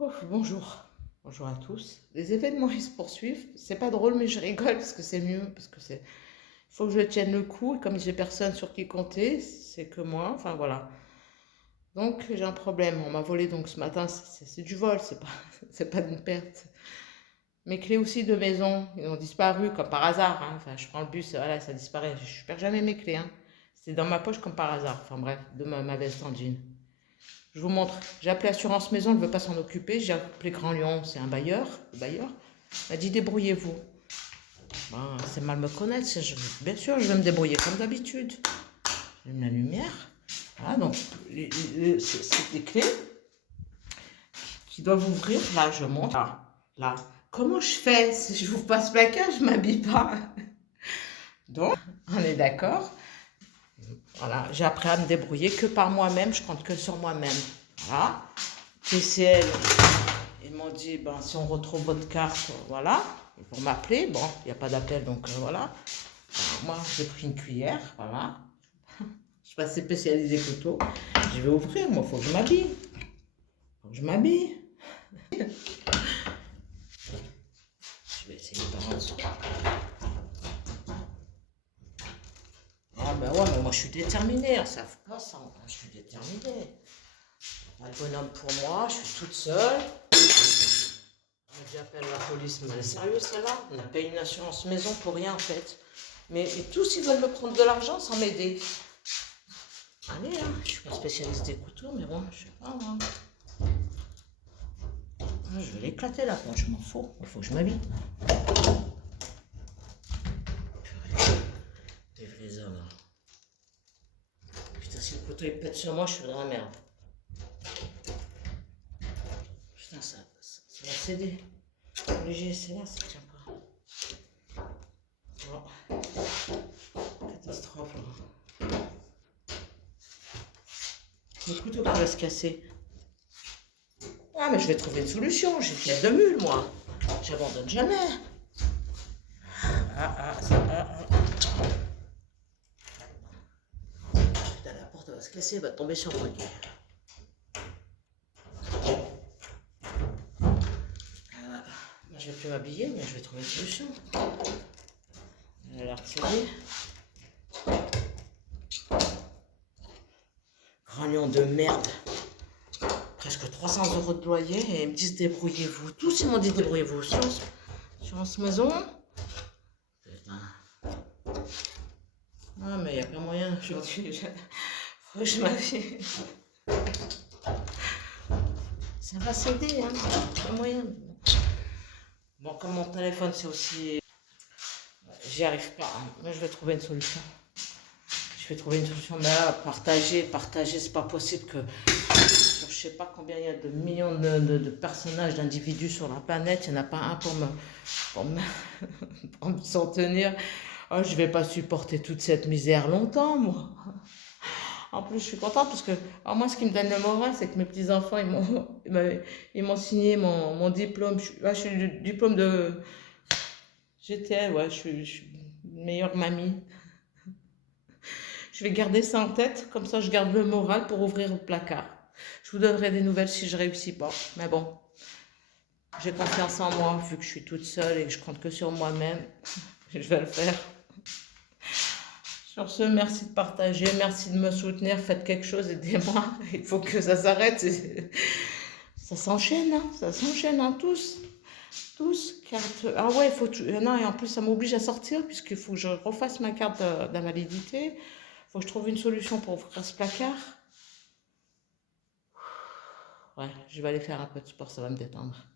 Oh, bonjour, bonjour à tous. Les événements ils se poursuivent. C'est pas drôle, mais je rigole parce que c'est mieux, parce que c'est. Il faut que je tienne le coup et comme j'ai personne sur qui compter, c'est que moi. Enfin voilà. Donc j'ai un problème. On m'a volé donc ce matin. C'est du vol, c'est pas, c'est pas d'une perte. Mes clés aussi de maison, ils ont disparu comme par hasard, hein. Enfin, je prends le bus, et voilà, ça disparaît. Je perds jamais mes clés, hein. C'est dans ma poche comme par hasard. Enfin bref, de ma veste en jean. Je vous montre. J'ai appelé Assurance Maison, elle ne veut pas s'en occuper. J'ai appelé Grand Lyon, c'est un bailleur. Le bailleur m'a dit débrouillez-vous. Ben, c'est mal me connaître. Bien sûr, je vais me débrouiller comme d'habitude. J'allume la lumière. Voilà, donc c'est des clés qui doivent ouvrir. Là, je monte. Là. Comment je fais? Si je vous passe placard, je ne m'habille pas. Donc, on est d'accord. Voilà, j'ai appris à me débrouiller que par moi-même. Je compte que sur moi-même. Voilà. TCL, ils m'ont dit, ben, si on retrouve votre carte, voilà, ils vont m'appeler. Bon, il n'y a pas d'appel, donc voilà. Alors, moi, j'ai pris une cuillère, voilà. Je suis passée spécialisée couteau. Je vais ouvrir, moi, il faut que je m'habille. Faut que je m'habille. Je vais essayer par en dessous. Ah ben ouais, mais moi, je suis déterminée. Ils ne savent pas ça. Je suis déterminée. Pas de bonhomme pour moi, je suis toute seule. J'appelle la police, mais elle est sérieuse celle-là? On a payé une assurance maison pour rien en fait. Mais et tous ils veulent me prendre de l'argent sans m'aider. Allez, hein, je suis pas spécialiste des couteaux, mais bon, je sais pas moi. Je vais l'éclater la poche, je m'en fous. Il faut que je m'habille. Vive les hommes. Putain, si le couteau il pète sur moi, je suis dans la merde. Putain, ça va céder. Obligé, c'est là, ça tient pas. Bon. Catastrophe là. Le couteau qui va se casser. Ah, mais je vais trouver une solution. J'ai une tête de mule, moi. J'abandonne jamais. Putain, la porte va se casser, elle va tomber sur moi. Moi, je vais plus m'habiller, mais je vais trouver une solution. Elle a l'air de céder. Grognon de merde. Presque 300 € de loyer et ils me disent débrouillez-vous. Tous ils m'ont dit débrouillez-vous. Assurance maison. Putain. Ah mais il n'y a pas moyen aujourd'hui. Faut que je m'habille. Ça va céder, hein. Pas moyen. Bon, comme mon téléphone c'est aussi. J'y arrive pas. Hein. Moi je vais trouver une solution. Je vais trouver une solution. Mais là, partager, c'est pas possible que. Je sais pas combien il y a de millions de personnages, d'individus sur la planète, il n'y en a pas un pour me soutenir. Oh, je vais pas supporter toute cette misère longtemps, moi. En plus, je suis contente parce que moi, ce qui me donne le moral, c'est que mes petits-enfants, ils m'ont signé mon diplôme. Je suis du diplôme de GTL, ouais, je suis meilleure mamie. Je vais garder ça en tête, comme ça je garde le moral pour ouvrir le placard. Je vous donnerai des nouvelles si je réussis pas. Mais bon, j'ai confiance en moi, vu que je suis toute seule et que je compte que sur moi-même. Je vais le faire. Sur ce, merci de partager, merci de me soutenir. Faites quelque chose, aidez-moi. Il faut que ça s'arrête. Ça s'enchaîne, hein. Ça s'enchaîne, hein, tous. Tous. Carte. Ah ouais, il faut tout. Non, et en plus, ça m'oblige à sortir, puisqu'il faut que je refasse ma carte d'invalidité. Il faut que je trouve une solution pour ouvrir ce placard. Ouais, je vais aller faire un peu de sport, ça va me détendre.